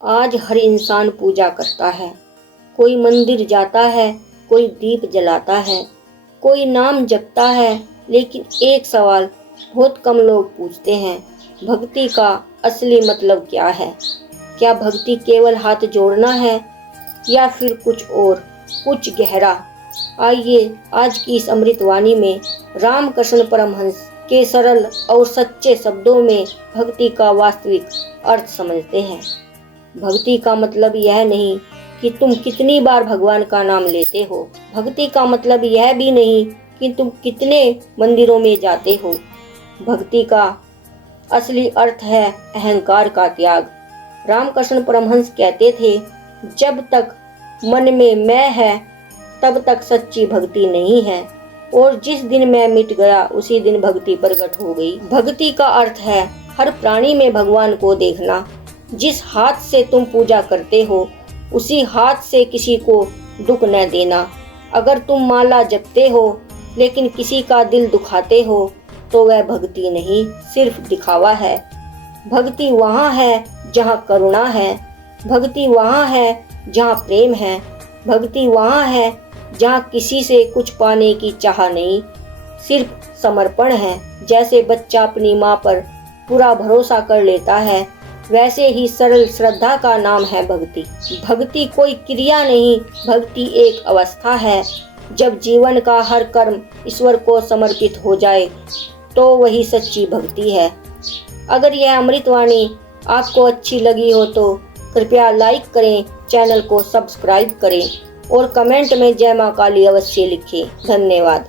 आज हर इंसान पूजा करता है। कोई मंदिर जाता है, कोई दीप जलाता है, कोई नाम जपता है। लेकिन एक सवाल बहुत कम लोग पूछते हैं, भक्ति का असली मतलब क्या है? क्या भक्ति केवल हाथ जोड़ना है या फिर कुछ और, कुछ गहरा? आइए आज की इस अमृतवाणी में रामकृष्ण परमहंस के सरल और सच्चे शब्दों में भक्ति का वास्तविक अर्थ समझते हैं। भक्ति का मतलब यह नहीं कि तुम कितनी बार भगवान का नाम लेते हो। भक्ति का मतलब यह भी नहीं कि तुम कितने मंदिरों में जाते हो। भक्ति का असली अर्थ है अहंकार का त्याग। रामकृष्ण परमहंस कहते थे, जब तक मन में मैं है तब तक सच्ची भक्ति नहीं है, और जिस दिन मैं मिट गया उसी दिन भक्ति प्रकट हो गई। भक्ति का अर्थ है हर प्राणी में भगवान को देखना। जिस हाथ से तुम पूजा करते हो उसी हाथ से किसी को दुख न देना। अगर तुम माला जपते हो लेकिन किसी का दिल दुखाते हो तो वह भक्ति नहीं, सिर्फ दिखावा है। भक्ति वहाँ है जहाँ करुणा है, भक्ति वहाँ है जहाँ प्रेम है, भक्ति वहाँ है जहाँ किसी से कुछ पाने की चाह नहीं, सिर्फ समर्पण है। जैसे बच्चा अपनी माँ पर पूरा भरोसा कर लेता है, वैसे ही सरल श्रद्धा का नाम है भक्ति। भक्ति कोई क्रिया नहीं, भक्ति एक अवस्था है। जब जीवन का हर कर्म ईश्वर को समर्पित हो जाए तो वही सच्ची भक्ति है। अगर यह अमृतवाणी आपको अच्छी लगी हो तो कृपया लाइक करें, चैनल को सब्सक्राइब करें और कमेंट में जय मां काली अवश्य लिखें। धन्यवाद।